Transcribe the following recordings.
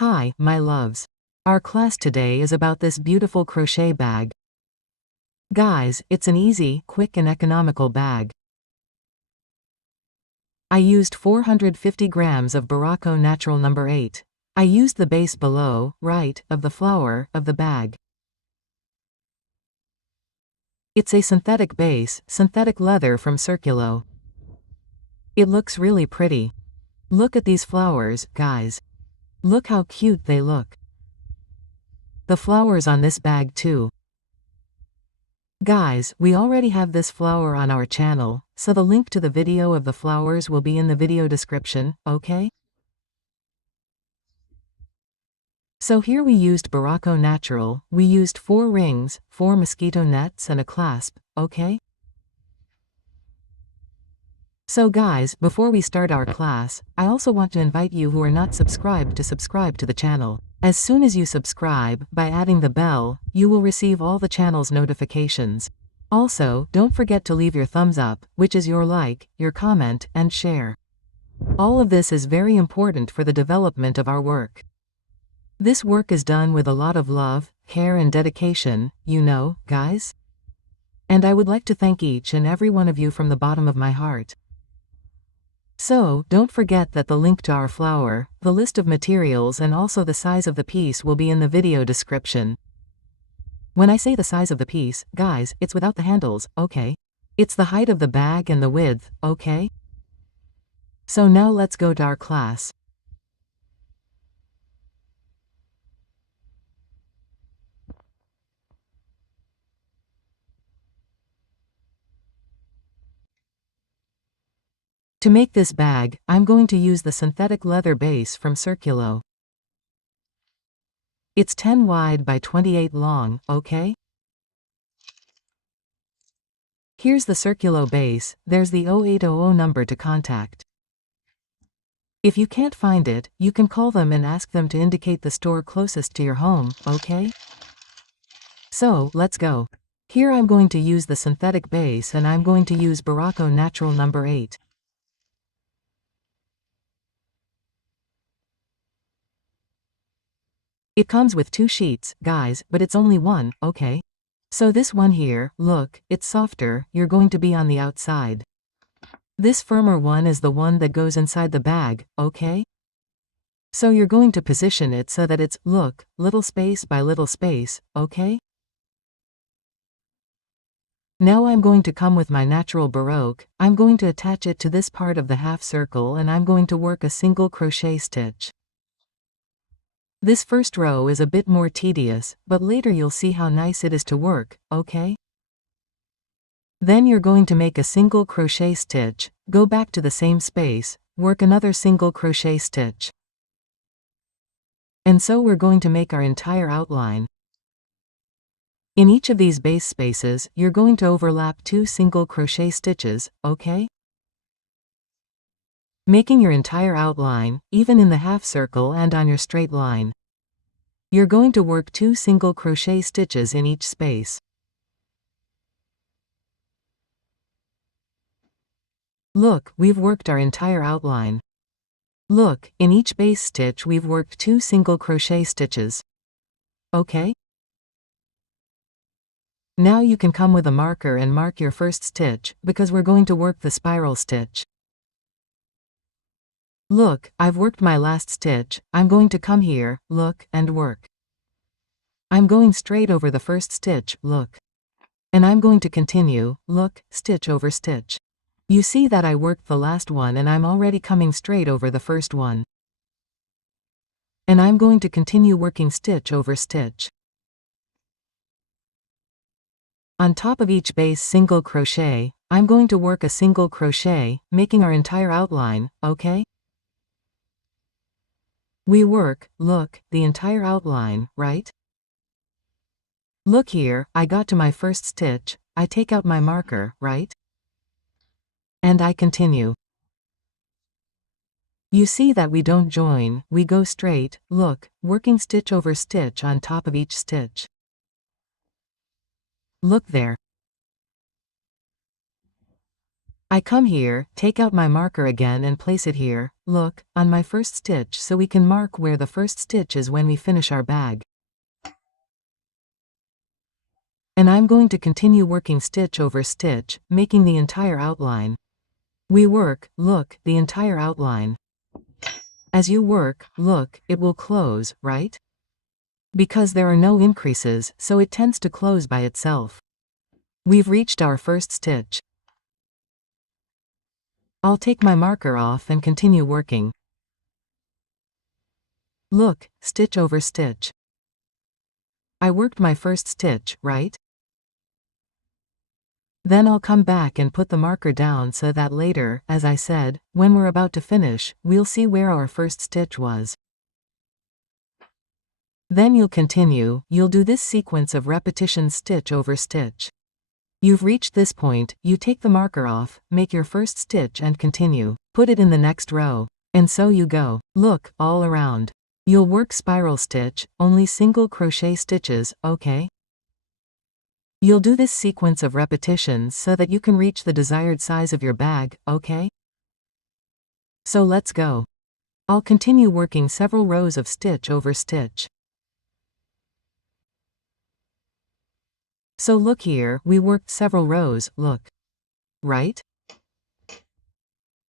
Hi, my loves. Our class today is about this beautiful crochet bag. Guys, it's an easy, quick and economical bag. I used 450 grams of barroco natural number 8. I used the base below, right, of the flower, of the bag. It's a synthetic base, synthetic leather from Circulo. It looks really pretty. Look at these flowers, guys. Look how cute they look. The flowers on this bag too. Guys, we already have this flower on our channel, so the link to the video of the flowers will be in the video description, okay? So here we used barroco natural, we used 4 rings, 4 mosquito nets and a clasp, okay? So guys, before we start our class, I also want to invite you who are not subscribed to subscribe to the channel. As soon as you subscribe, by adding the bell, you will receive all the channel's notifications. Also, don't forget to leave your thumbs up, which is your like, your comment, and share. All of this is very important for the development of our work. This work is done with a lot of love, care and dedication, you know, guys? And I would like to thank each and every one of you from the bottom of my heart. So, don't forget that the link to our flower, the list of materials and also the size of the piece will be in the video description. When I say the size of the piece, guys, it's without the handles, okay? It's the height of the bag and the width, okay? So now let's go to our class. To make this bag, I'm going to use the synthetic leather base from Circulo. It's 10 wide by 28 long, okay? Here's the Circulo base, there's the 0800 number to contact. If you can't find it, you can call them and ask them to indicate the store closest to your home, okay? So, let's go. Here I'm going to use the synthetic base and I'm going to use barroco natural number 8. It comes with 2 sheets, guys, but it's only one, okay? So this one here, look, it's softer, you're going to be on the outside. This firmer one is the one that goes inside the bag, okay? So you're going to position it so that it's, look, little space by little space, okay? Now I'm going to come with my natural baroque, I'm going to attach it to this part of the half circle and I'm going to work a single crochet stitch. This first row is a bit more tedious, but later you'll see how nice it is to work, okay? Then you're going to make a single crochet stitch, go back to the same space, work another single crochet stitch. And so we're going to make our entire outline. In each of these base spaces, you're going to overlap 2 single crochet stitches, okay? Making your entire outline, even in the half circle and on your straight line. You're going to work 2 single crochet stitches in each space. Look, we've worked our entire outline. Look, in each base stitch we've worked 2 single crochet stitches. Okay? Now you can come with a marker and mark your first stitch, because we're going to work the spiral stitch. Look, I've worked my last stitch, I'm going to come here, look, and work. I'm going straight over the first stitch, look. And I'm going to continue, look, stitch over stitch. You see that I worked the last one and I'm already coming straight over the first one. And I'm going to continue working stitch over stitch. On top of each base single crochet, I'm going to work a single crochet, making our entire outline, okay? We work, look, the entire outline, right? Look here, I got to my first stitch, I take out my marker, right? And I continue. You see that we don't join, we go straight, look, working stitch over stitch on top of each stitch. Look there. I come here, take out my marker again and place it here, look, on my first stitch so we can mark where the first stitch is when we finish our bag. And I'm going to continue working stitch over stitch, making the entire outline. We work, look, the entire outline. As you work, look, it will close, right? Because there are no increases, so it tends to close by itself. We've reached our first stitch. I'll take my marker off and continue working. Look, stitch over stitch. I worked my first stitch, right? Then I'll come back and put the marker down so that later, as I said, when we're about to finish, we'll see where our first stitch was. Then you'll continue, you'll do this sequence of repetition stitch over stitch. You've reached this point, you take the marker off, make your first stitch and continue. Put it in the next row. And so you go. Look, all around. You'll work spiral stitch, only single crochet stitches, okay? You'll do this sequence of repetitions so that you can reach the desired size of your bag, okay? So let's go. I'll continue working several rows of stitch over stitch. So look here, we worked several rows, look. Right?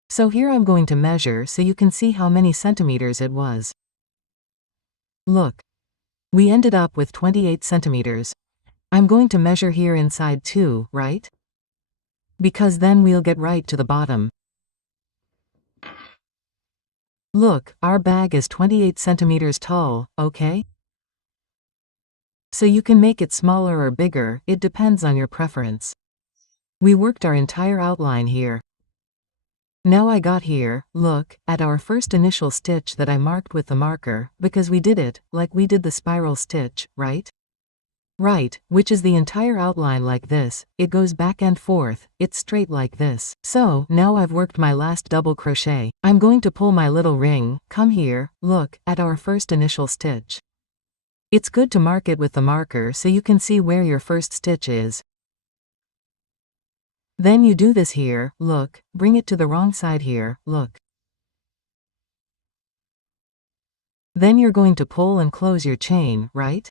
So here I'm going to measure so you can see how many centimeters it was. Look. We ended up with 28 centimeters. I'm going to measure here inside too, right? Because then we'll get right to the bottom. Look, our bag is 28 centimeters tall, okay? So you can make it smaller or bigger, it depends on your preference. We worked our entire outline here. Now I got here, look, at our first initial stitch that I marked with the marker, because we did it, like we did the spiral stitch, right? Right, which is the entire outline like this, it goes back and forth, it's straight like this. So, now I've worked my last double crochet. I'm going to pull my little ring, come here, look, at our first initial stitch. It's good to mark it with the marker so you can see where your first stitch is. Then you do this here, look, bring it to the wrong side here, look. Then you're going to pull and close your chain, right?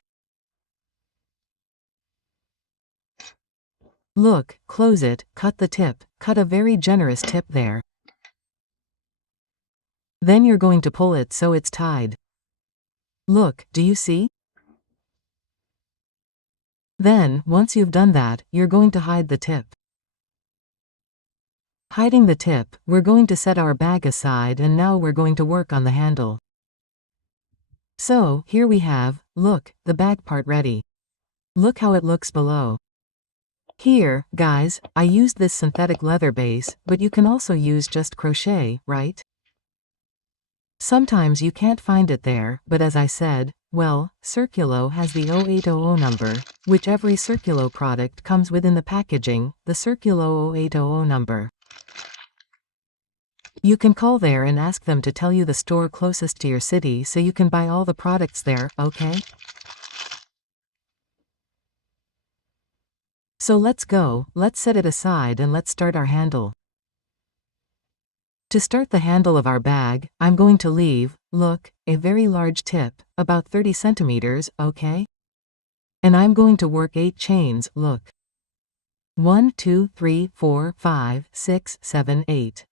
Look, close it, cut the tip, cut a very generous tip there. Then you're going to pull it so it's tied. Look, do you see? Then, once you've done that, you're going to hide the tip. Hiding the tip, we're going to set our bag aside and now we're going to work on the handle. So, here we have, look, the bag part ready. Look how it looks below. Here, guys, I used this synthetic leather base, but you can also use just crochet, right? Sometimes you can't find it there, but as I said, well, Circulo has the 0800 number, which every Circulo product comes with in the packaging, the Circulo 0800 number. You can call there and ask them to tell you the store closest to your city so you can buy all the products there, okay? So let's go, let's set it aside and let's start our handle. To start the handle of our bag, I'm going to leave, look, a very large tip, about 30 centimeters, okay? And I'm going to work 8 chains, look. 1, 2, 3, 4, 5, 6, 7, 8.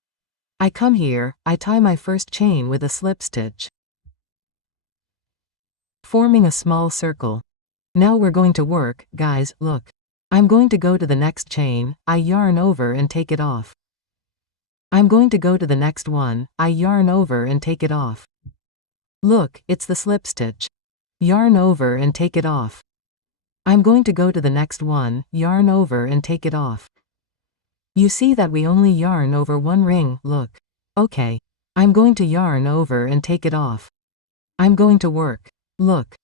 I come here, I tie my first chain with a slip stitch, forming a small circle. Now we're going to work, guys, look. I'm going to go to the next chain, I yarn over and take it off. I'm going to go to the next one, I yarn over and take it off. Look, it's the slip stitch. Yarn over and take it off. I'm going to go to the next one, yarn over and take it off. You see that we only yarn over one ring, look. Okay. I'm going to yarn over and take it off. I'm going to work. Look.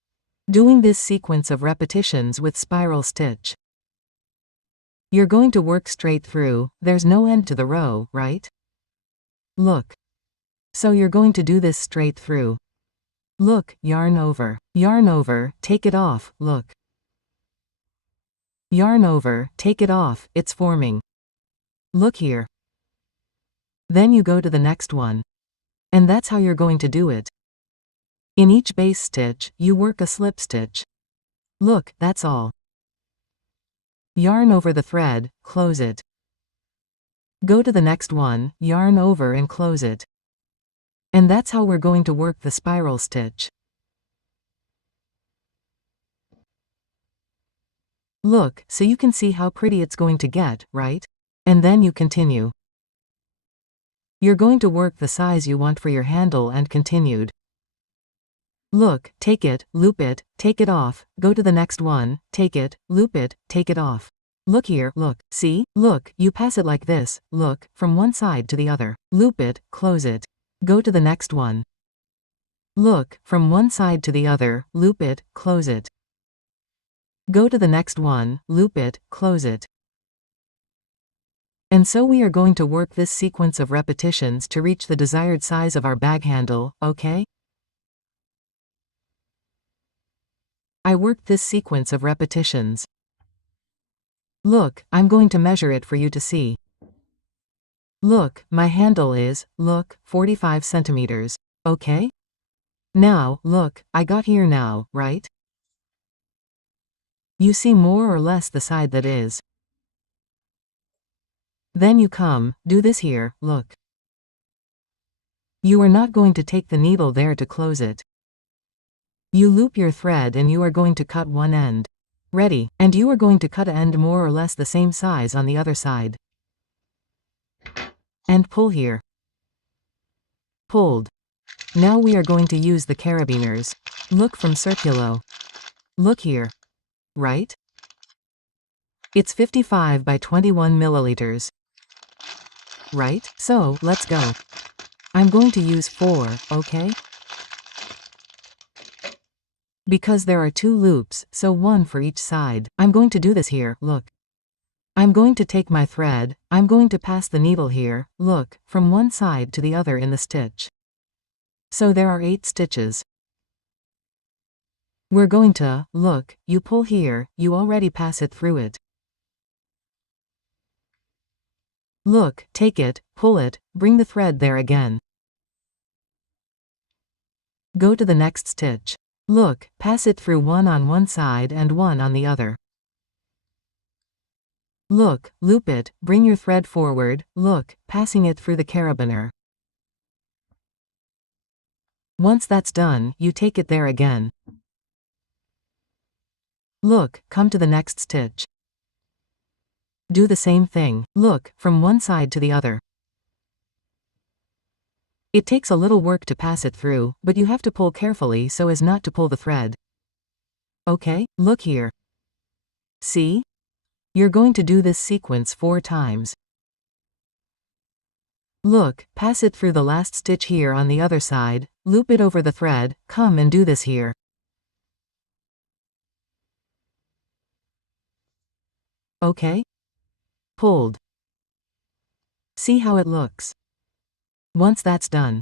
Doing this sequence of repetitions with spiral stitch. You're going to work straight through, there's no end to the row, right? Look. So you're going to do this straight through. Look, yarn over, take it off, look. Yarn over, take it off, it's forming. Look here. Then you go to the next one. And that's how you're going to do it. In each base stitch, you work a slip stitch. Look, that's all. Yarn over the thread, close it. Go to the next one, yarn over and close it. And that's how we're going to work the spiral stitch. Look, so you can see how pretty it's going to get, right? And then you continue. You're going to work the size you want for your handle and continued. Look, take it, loop it, take it off, go to the next one, take it, loop it, take it off. Look here, look, see? Look, you pass it like this, look, from one side to the other. Loop it, close it. Go to the next one. Look, from one side to the other, loop it, close it. Go to the next one, loop it, close it. And so we are going to work this sequence of repetitions to reach the desired size of our bag handle, okay? I worked this sequence of repetitions. Look, I'm going to measure it for you to see. Look, my handle is, look, 45 centimeters, okay? Now, look, I got here now, right? You see more or less the side that is. Then you come, do this here, look. You are not going to take the needle there to close it. You loop your thread and you are going to cut one end. Ready, and you are going to cut an end more or less the same size on the other side. And pull here. Pulled. Now we are going to use the carabiners. Look from circulo. Look here. Right? It's 55 by 21 milliliters. Right? So, let's go. I'm going to use 4, okay? Because there are 2 loops, so 1 for each side. I'm going to do this here, look. I'm going to take my thread, I'm going to pass the needle here, look, from one side to the other in the stitch. So there are 8 stitches. We're going to, look, you pull here, you already pass it through it. Look, take it, pull it, bring the thread there again. Go to the next stitch. Look, pass it through one on one side and one on the other. Look, loop it, bring your thread forward, look, passing it through the carabiner. Once that's done, you take it there again. Look, come to the next stitch. Do the same thing, look, from one side to the other. It takes a little work to pass it through, but you have to pull carefully so as not to pull the thread. Okay, look here. See? You're going to do this sequence 4 times. Look, pass it through the last stitch here on the other side, loop it over the thread, come and do this here. Okay? Pulled. See how it looks. Once that's done.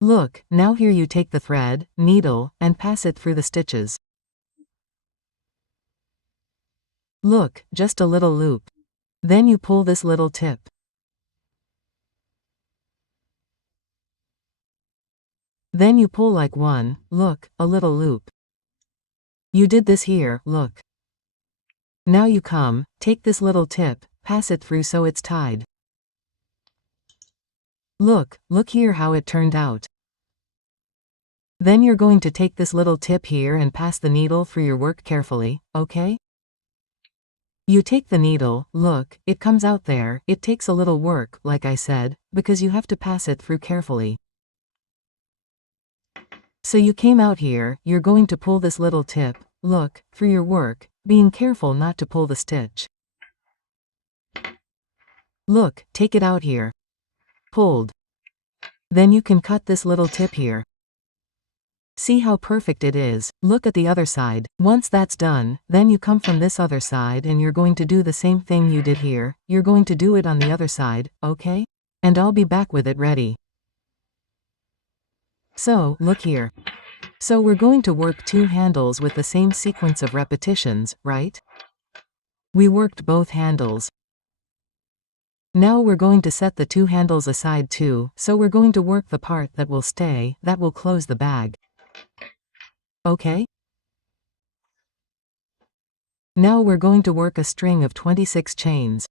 Look, now here you take the thread, needle, and pass it through the stitches. Look, just a little loop. Then you pull this little tip. Then you pull like one, look, a little loop. You did this here, look. Now you come, take this little tip, pass it through so it's tied. Look here how it turned out. Then you're going to take this little tip here and pass the needle through your work carefully, okay? You take the needle, look, it comes out there, it takes a little work, like I said, because you have to pass it through carefully. So you came out here, you're going to pull this little tip, look, through your work, being careful not to pull the stitch. Look, take it out here. Pulled. Then you can cut this little tip here. See how perfect it is. Look at the other side. Once that's done, then you come from this other side and you're going to do the same thing you did here. You're going to do it on the other side, okay? And I'll be back with it ready. So, look here. So we're going to work 2 handles with the same sequence of repetitions, right? We worked both handles. Now we're going to set the 2 handles aside too, so we're going to work the part that will stay, that will close the bag. Okay? Now we're going to work a string of 26 chains.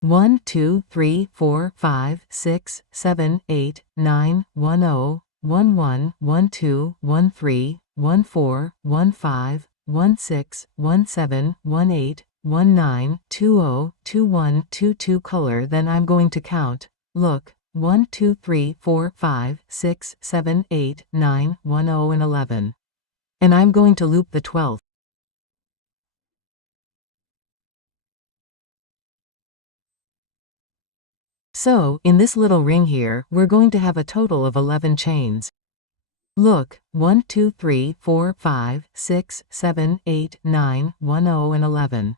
1, 2, 3, 4, 5, 6, 7, 8, 9, 1, 0, 1, 1, 1, 2, 1, 3, 1, 4, 1, 5, 1, 6, 1, 7, 1, 8, 1, 9, 2, 0, 2, 1, 2, 2 color. Then I'm going to count. Look, 1, 2, 3, 4, 5, 6, 7, 8, 9, 1, 0 and 11. And I'm going to loop the 12th. So, in this little ring here, we're going to have a total of 11 chains. Look, 1, 2, 3, 4, 5, 6, 7, 8, 9, 1, 0 and 11.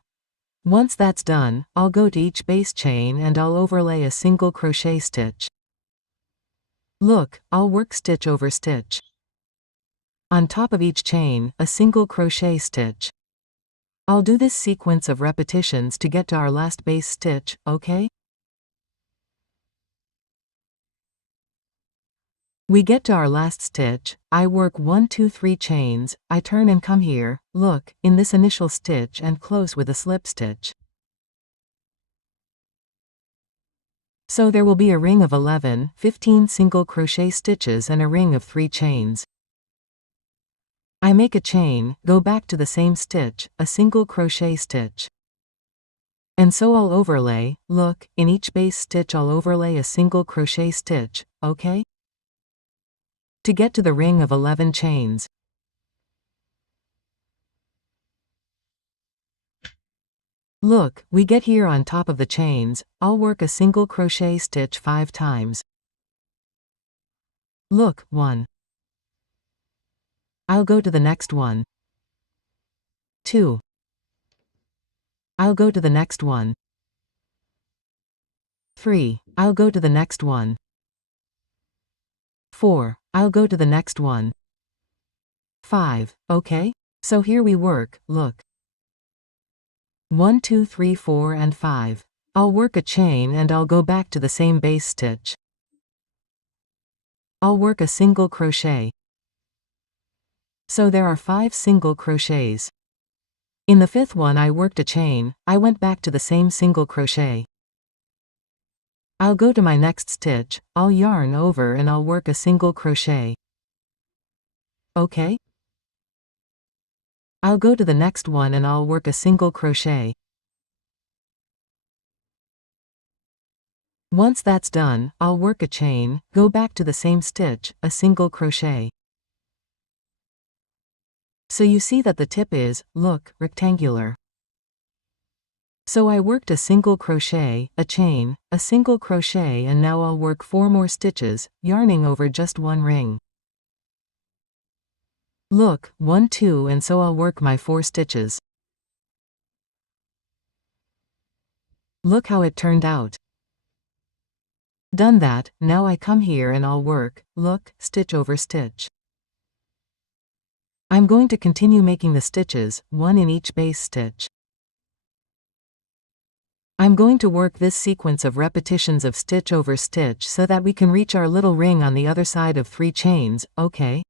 Once that's done, I'll go to each base chain and I'll overlay a single crochet stitch. Look, I'll work stitch over stitch. On top of each chain, a single crochet stitch. I'll do this sequence of repetitions to get to our last base stitch, okay? We get to our last stitch, I work 1, 2, 3 chains, I turn and come here, look, in this initial stitch and close with a slip stitch. So there will be a ring of 11, 15 single crochet stitches and a ring of 3 chains. I make a chain, go back to the same stitch, a single crochet stitch. And so I'll overlay, look, in each base stitch I'll overlay a single crochet stitch, okay? To get to the ring of 11 chains. Look, we get here on top of the chains, I'll work a single crochet stitch 5 times. Look, 1. I'll go to the next one. 2. I'll go to the next one. 3. I'll go to the next one. 4. I'll go to the next one. 5. Okay? So here we work, look. 1, 2, 3, 4 and 5. I'll work a chain and I'll go back to the same base stitch. I'll work a single crochet. So there are 5 single crochets. In the 5th one I worked a chain, I went back to the same single crochet. I'll go to my next stitch, I'll yarn over and I'll work a single crochet. Okay? I'll go to the next one and I'll work a single crochet. Once that's done, I'll work a chain, go back to the same stitch, a single crochet. So you see that the tip is, look, rectangular. So I worked a single crochet, a chain, a single crochet and now I'll work 4 more stitches, yarning over just 1 ring. Look, 1, 2 and so I'll work my 4 stitches. Look how it turned out. Done that, now I come here and I'll work, look, stitch over stitch. I'm going to continue making the stitches, 1 in each base stitch. I'm going to work this sequence of repetitions of stitch over stitch so that we can reach our little ring on the other side of 3 chains, okay?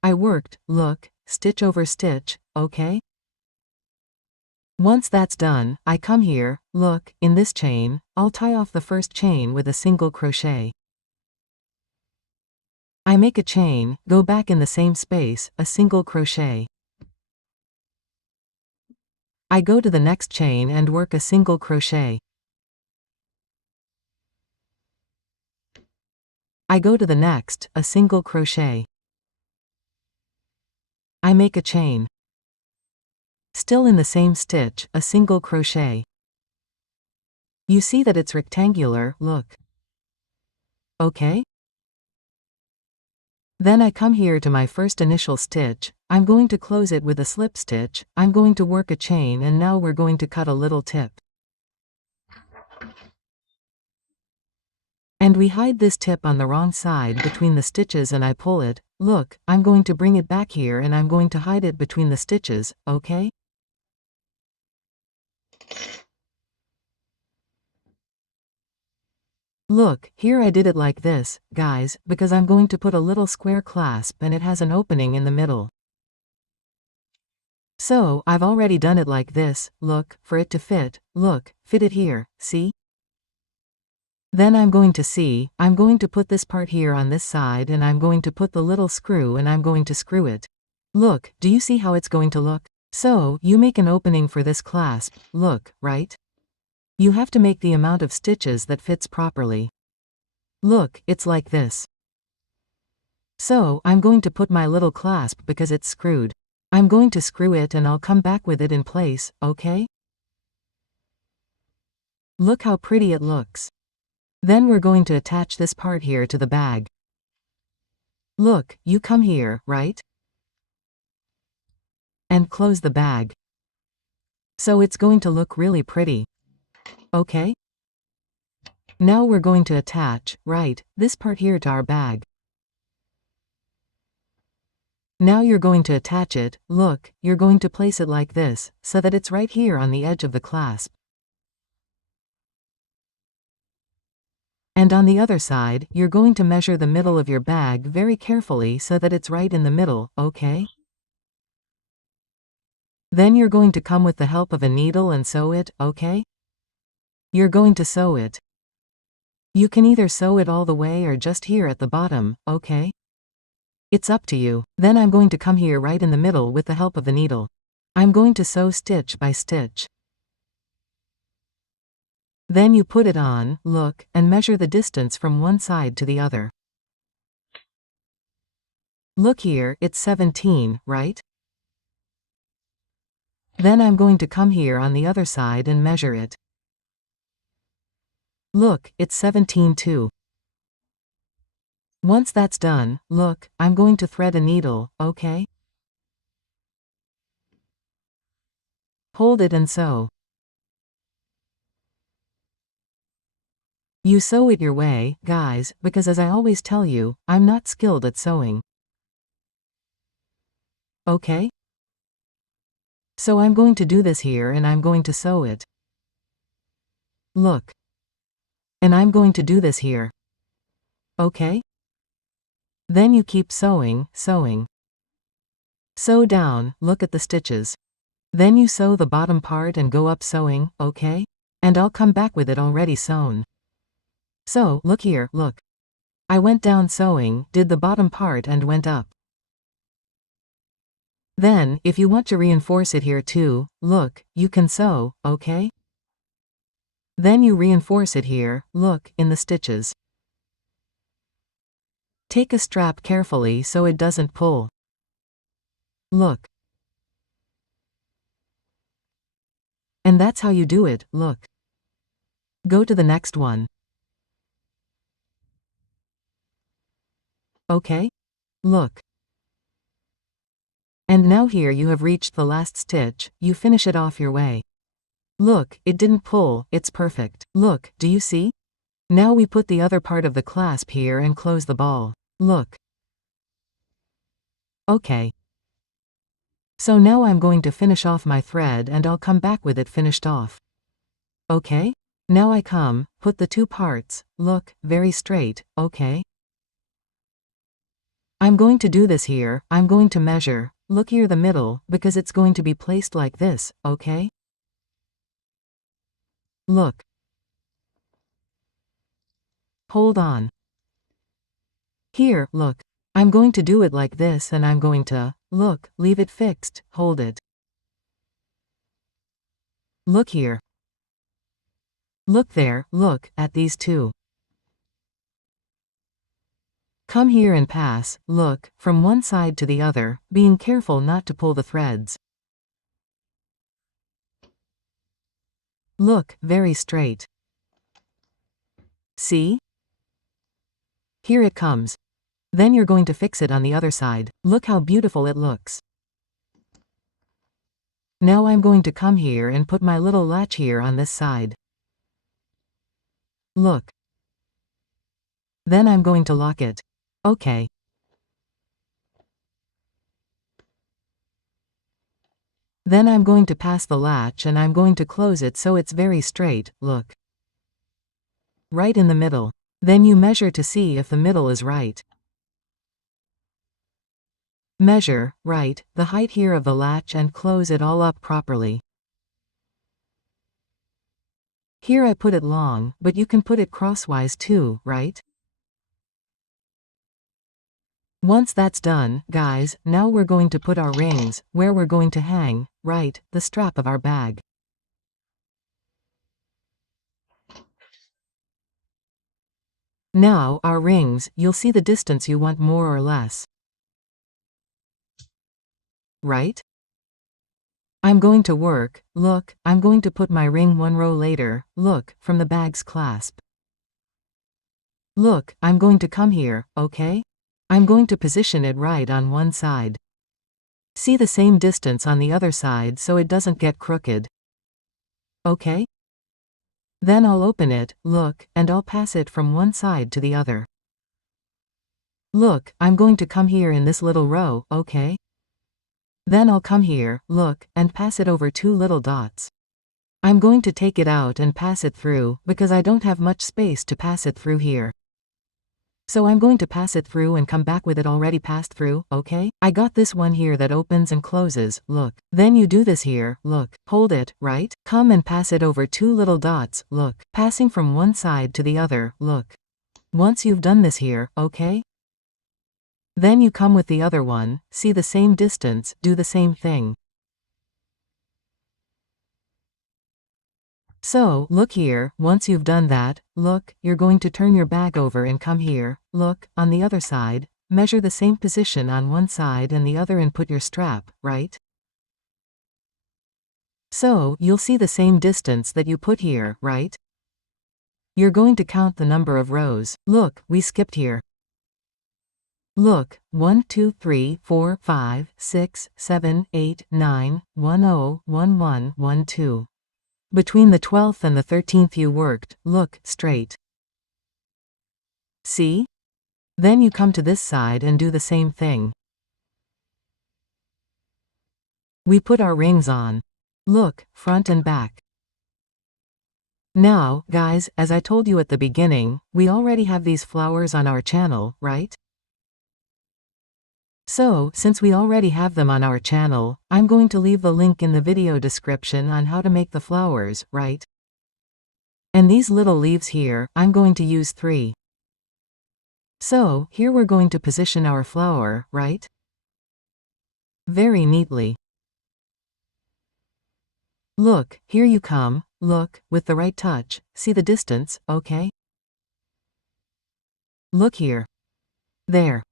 I worked, look, stitch over stitch, okay? Once that's done, I come here, look, in this chain, I'll tie off the first chain with a single crochet. I make a chain, go back in the same space, a single crochet. I go to the next chain and work a single crochet. I go to the next, a single crochet. I make a chain. Still in the same stitch, a single crochet. You see that it's rectangular, look. Okay? Then I come here to my first initial stitch, I'm going to close it with a slip stitch, I'm going to work a chain and now we're going to cut a little tip. And we hide this tip on the wrong side between the stitches and I pull it. Look, I'm going to bring it back here and I'm going to hide it between the stitches, okay? Look, here I did it like this, guys, because I'm going to put a little square clasp and it has an opening in the middle. So, I've already done it like this, look, for it to fit, look, fit it here, see? Then I'm going to put this part here on this side and I'm going to put the little screw and I'm going to screw it. Look, do you see how it's going to look? So, you make an opening for this clasp, look, right? You have to make the amount of stitches that fits properly. Look, it's like this. So, I'm going to put my little clasp because it's screwed. I'm going to screw it and I'll come back with it in place, okay? Look how pretty it looks. Then we're going to attach this part here to the bag. Look, you come here, right? And close the bag. So it's going to look really pretty. Okay? Now we're going to attach, right, this part here to our bag. Now you're going to attach it, look, you're going to place it like this, so that it's right here on the edge of the clasp. And on the other side, you're going to measure the middle of your bag very carefully so that it's right in the middle, okay? Then you're going to come with the help of a needle and sew it, okay? You're going to sew it. You can either sew it all the way or just here at the bottom, okay? It's up to you. Then I'm going to come here right in the middle with the help of the needle. I'm going to sew stitch by stitch. Then you put it on, look, and measure the distance from one side to the other. Look here, it's 17, right? Then I'm going to come here on the other side and measure it. Look, it's 17 too. Once that's done, look, I'm going to thread a needle, okay? Hold it and sew. You sew it your way, guys, because as I always tell you, I'm not skilled at sewing. Okay? So I'm going to do this here and I'm going to sew it. Look. And I'm going to do this here. Okay? Then you keep sewing, sewing. Sew down, look at the stitches. Then you sew the bottom part and go up sewing, okay? And I'll come back with it already sewn. So, look here, look. I went down sewing, did the bottom part and went up. Then, if you want to reinforce it here too, look, you can sew, okay? Then you reinforce it here, look, in the stitches. Take a strap carefully so it doesn't pull. Look. And that's how you do it, look. Go to the next one. Okay? Look. And now here you have reached the last stitch, you finish it off your way. Look, it didn't pull, it's perfect. Look, do you see? Now we put the other part of the clasp here and close the ball. Look. Okay. So now I'm going to finish off my thread and I'll come back with it finished off. Okay? Now I come, put the two parts, look, very straight, okay? I'm going to do this here, I'm going to measure, look here the middle, because it's going to be placed like this, okay? Look. Hold on. Here, look. I'm going to do it like this and I'm going to, look, leave it fixed, hold it. Look here. Look there, look, at these two. Come here and pass, look, from one side to the other, being careful not to pull the threads. Look, very straight. See? Here it comes. Then you're going to fix it on the other side. Look how beautiful it looks. Now I'm going to come here and put my little latch here on this side. Look. Then I'm going to lock it. Okay. Then I'm going to pass the latch and I'm going to close it so it's very straight, look. Right in the middle. Then you measure to see if the middle is right. Measure, right, the height here of the latch and close it all up properly. Here I put it long, but you can put it crosswise too, right? Once that's done, guys, now we're going to put our rings, where we're going to hang, right, the strap of our bag. Now, our rings, you'll see the distance you want more or less. Right? I'm going to work, look, I'm going to put my ring one row later, look, from the bag's clasp. Look, I'm going to come here, okay? I'm going to position it right on one side. See the same distance on the other side so it doesn't get crooked. Okay? Then I'll open it, look, and I'll pass it from one side to the other. Look, I'm going to come here in this little row, okay? Then I'll come here, look, and pass it over two little dots. I'm going to take it out and pass it through, because I don't have much space to pass it through here. So I'm going to pass it through and come back with it already passed through, okay? I got this one here that opens and closes, look. Then you do this here, look. Hold it, right? Come and pass it over two little dots, look. Passing from one side to the other, look. Once you've done this here, okay? Then you come with the other one, see the same distance, do the same thing. So, look here, once you've done that, look, you're going to turn your bag over and come here, look, on the other side, measure the same position on one side and the other and put your strap, right? So, you'll see the same distance that you put here, right? You're going to count the number of rows. Look, we skipped here. Look, 1 2 3 4 5 6 7 8 9 1 0 1 1 1 2. Between the 12th and the 13th you worked, look, straight. See? Then you come to this side and do the same thing. We put our rings on. Look, front and back. Now, guys, as I told you at the beginning, we already have these flowers on our channel, right? So, since we already have them on our channel, I'm going to leave the link in the video description on how to make the flowers, right? And these little leaves here, I'm going to use 3. So, here we're going to position our flower, right? Very neatly. Look, here you come, look, with the right touch, see the distance, okay? Look here. There.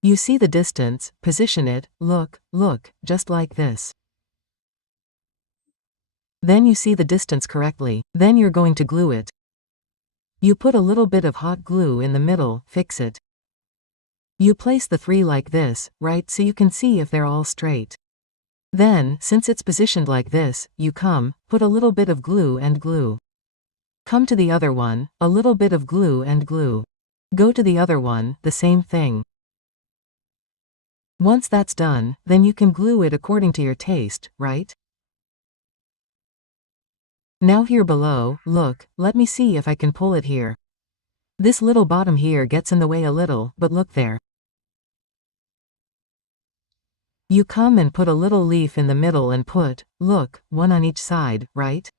You see the distance, position it, look, just like this. Then you see the distance correctly, then you're going to glue it. You put a little bit of hot glue in the middle, fix it. You place the 3 like this, right, so you can see if they're all straight. Then, since it's positioned like this, you come, put a little bit of glue and glue. Come to the other one, a little bit of glue and glue. Go to the other one, the same thing. Once that's done, then you can glue it according to your taste, right? Now here below, look, let me see if I can pull it here. This little bottom here gets in the way a little, but look there. You come and put a little leaf in the middle and put, look, one on each side, right?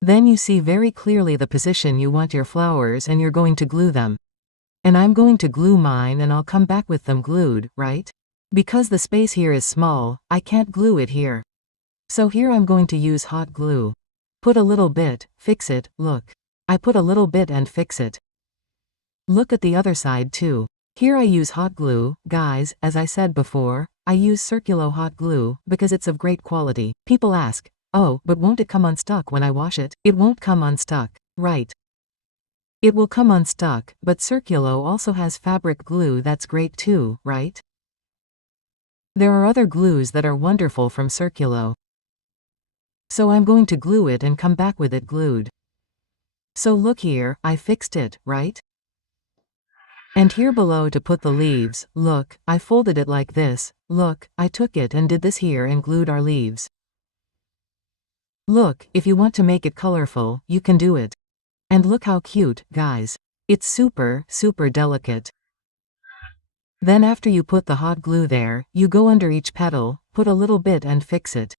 Then you see very clearly the position you want your flowers and you're going to glue them. And I'm going to glue mine and I'll come back with them glued, right? Because the space here is small, I can't glue it here. So here I'm going to use hot glue. Put a little bit, fix it, look. I put a little bit and fix it. Look at the other side too. Here I use hot glue, guys, as I said before, I use Circulo hot glue because it's of great quality. People ask, oh, but won't it come unstuck when I wash it? It won't come unstuck, right? It will come unstuck, but Circulo also has fabric glue that's great too, right? There are other glues that are wonderful from Circulo. So I'm going to glue it and come back with it glued. So look here, I fixed it, right? And here below to put the leaves, look, I folded it like this, look, I took it and did this here and glued our leaves. Look, if you want to make it colorful, you can do it. And look how cute, guys. It's super, super delicate. Then after you put the hot glue there, you go under each petal, put a little bit and fix it.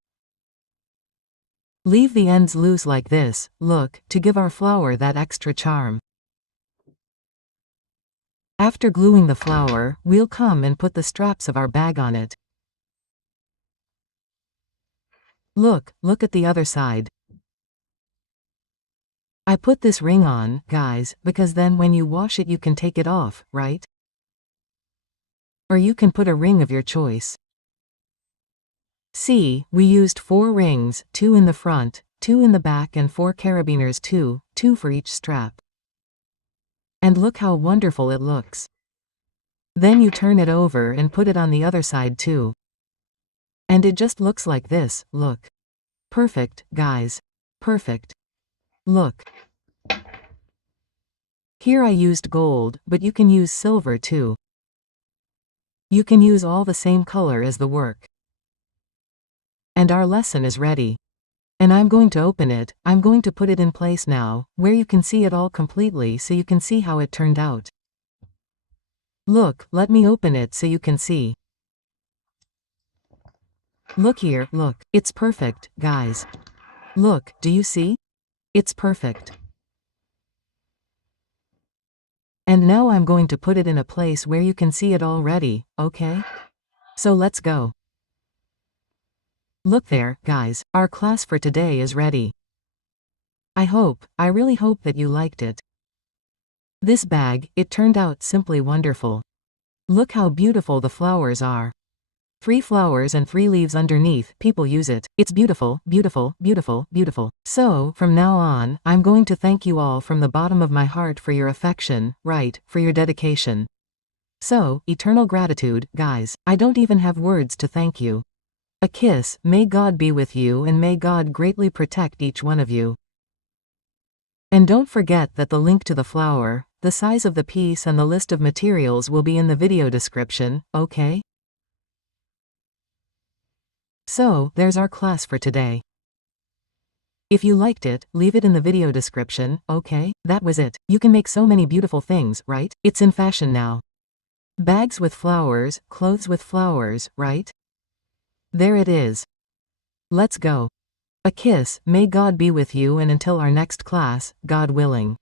Leave the ends loose like this, look, to give our flower that extra charm. After gluing the flower, we'll come and put the straps of our bag on it. Look at the other side. I put this ring on, guys, because then when you wash it you can take it off, right? Or you can put a ring of your choice. See, we used 4 rings, 2 in the front, 2 in the back and 4 carabiners, 2 for each strap. And look how wonderful it looks. Then you turn it over and put it on the other side too. And it just looks like this, look. Perfect, guys. Perfect. Look. Here I used gold, but you can use silver too. You can use all the same color as the work. And our lesson is ready. And I'm going to open it, I'm going to put it in place now, where you can see it all completely so you can see how it turned out. Look, let me open it so you can see. Look here, look, it's perfect, guys. Look, do you see? It's perfect. And now I'm going to put it in a place where you can see it already, okay? So let's go. Look there, guys, our class for today is ready. I really hope that you liked it. This bag, it turned out simply wonderful. Look how beautiful the flowers are. 3 flowers and 3 leaves underneath, people use it. It's beautiful, beautiful, beautiful, beautiful. So, from now on, I'm going to thank you all from the bottom of my heart for your affection, right, for your dedication. So, eternal gratitude, guys, I don't even have words to thank you. A kiss, may God be with you and may God greatly protect each one of you. And don't forget that the link to the flower, the size of the piece and the list of materials will be in the video description, okay? So, there's our class for today. If you liked it, leave it in the video description, okay? That was it. You can make so many beautiful things, right? It's in fashion now. Bags with flowers, clothes with flowers, right? There it is. Let's go. A kiss, may God be with you and until our next class, God willing.